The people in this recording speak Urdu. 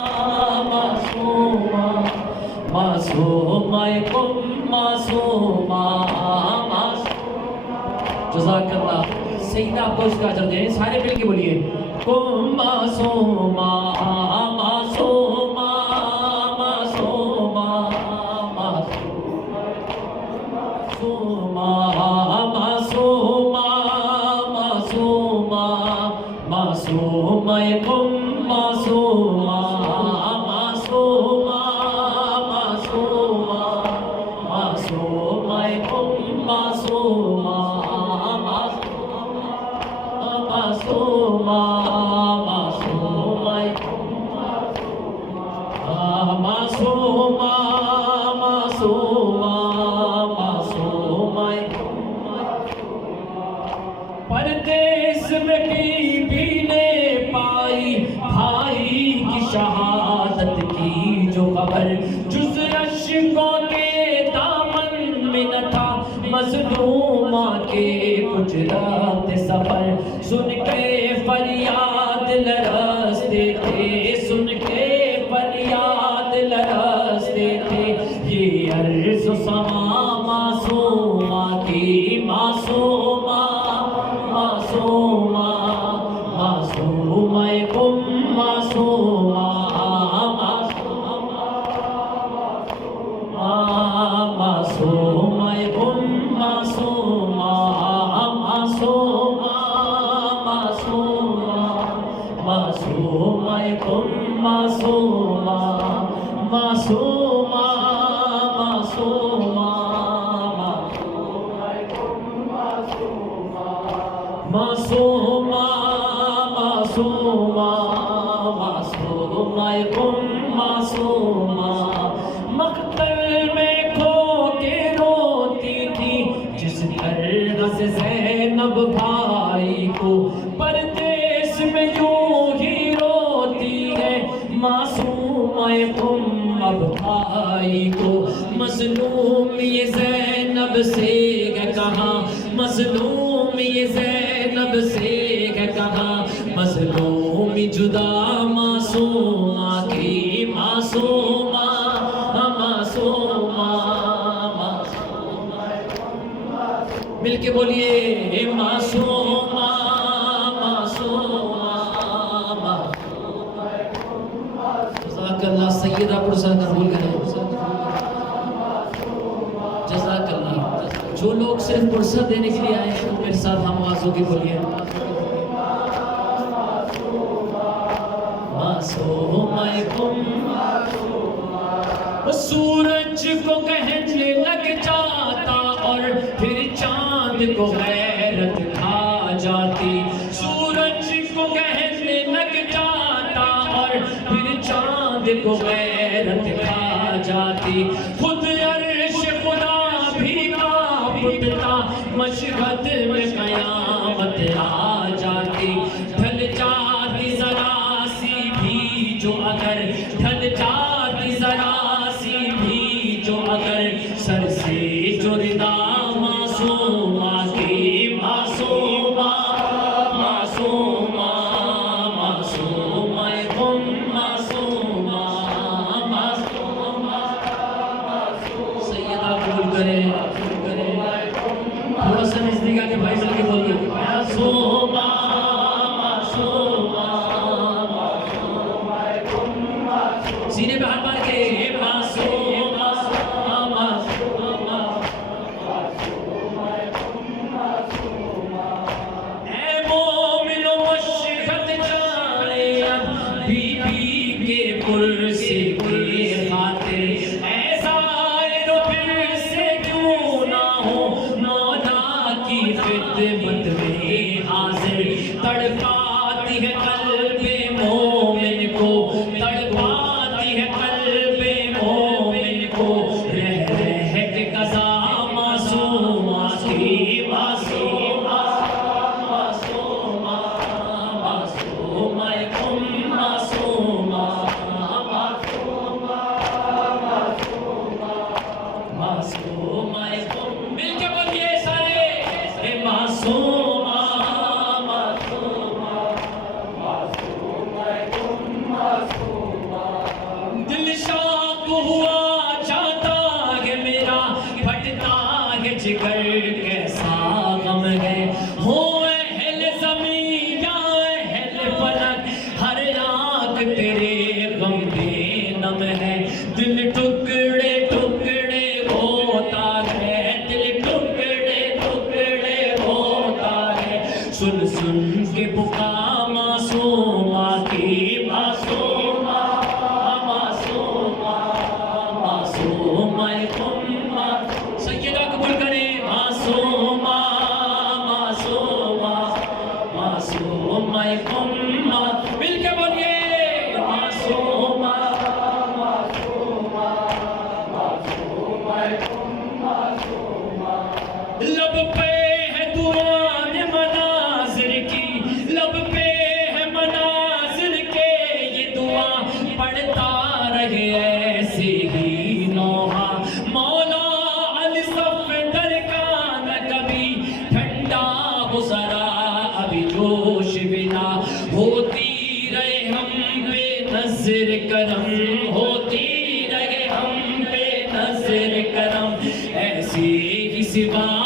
معصومہ معصومہ کم معصومہ جزاک اللہ سیدہ آپ کو اس کا اجر دیں سارے مل کے بولیے کم معصومہ معصومہ معصومہ معصومہ معصومہ معصومہ معصومہ کم معصومہ پردیس میں بی بی نے پائی بھائی کی شہادت کی جو خبر جز عشقوں کے دامن میں نہ تھا مظلومہ کے کچھ رات سفر سن کے فریاد لرزتے تھے سن کے فریاد لرزتے تھے یہ عرض و سما معصومہ کی معصومہ معصومہ معصومہ کم معصومہ معصومہ کم معصومہ معصومہ معصومہ معصومہ کم معصومہ معصومہ معصومہ معصومہ معصومہ معصومہ کم معصومہ مقتل میں کھو کے روتی تھی جس طرح سے زینب بھائی کو پردیس میں یوں ہی روتی ہے معصومہ کم اب بھائی کو مظلوم یہ زینب سے گئے کہاں مظلوم یہ زینب سے گئے کہاں مظلوم جدا معصومہ کی معصومہ معصومہ مل کے بولیے معصومہ معصومہ جزاک اللہ سیدہ پرسہ قبول کریں جزاک اللہ جو لوگ صرف پرسہ دینے کے لیے آئے ہیں میرے ساتھ ہم آوازوں کی بولیے معصومہ کم سورج کو کہنے لگ جاتا اور پھر چاند کو غیرت کھا جاتی سورج کو کہنے لگ جاتا اور پھر چاند کو غیرت کھا جاتی خود عرش خدا بھی کانپتا مشہد میں قیامت آ جاتی ڈھل جاتی ذرا سی بھی جو اگر ڈھل جاتی ذرا سی بھی جو اگر سر سے جو ردا معصومہ کی معصومہ معصومہ معصومہ کم معصومہ معصومہ سیدہ قبول کریں تھوڑا سا نزدیک آگے بھائی صلی اللہ علیہ وسلم معصومہ معصومہ سینے پہ ہاتھ مار کے معصومہ اے مومن و مشہد جائے اب بی بی کے کرسی کی خاطر اے زائر پھر سے کیوں نہ ہو مولا کی خدمت میں حاضر تڑپاتی ہے قلب مومن کو تڑپاتی ہے قلب تیرے غم بے نم ہے دل ٹکڑے ٹکڑے ہوتا ہے دل ٹکڑے ٹکڑے ہوتا ہے سن سن کے پکار معصومہ کی معصومہ معصومہ معصومہ امہ سیدہ قبول کریں معصومہ معصومہ معصومہ امہ مل کے بولیے معصومہ معصومہ معصومہ امہ لب پہ ہے دعائیں مناظر کی لب پہ ہے مناظر کے یہ دعا پڑھتا رہے ایسے ہی نوحہ مولا علی صف در کا نہ کبھی ٹھنڈا ہو ذرا ابھی جوش بنا ہوتی رہے ہم پہ نظر کرم ہوتی رہے ہم پہ نظر کرم ایسی ہی سوا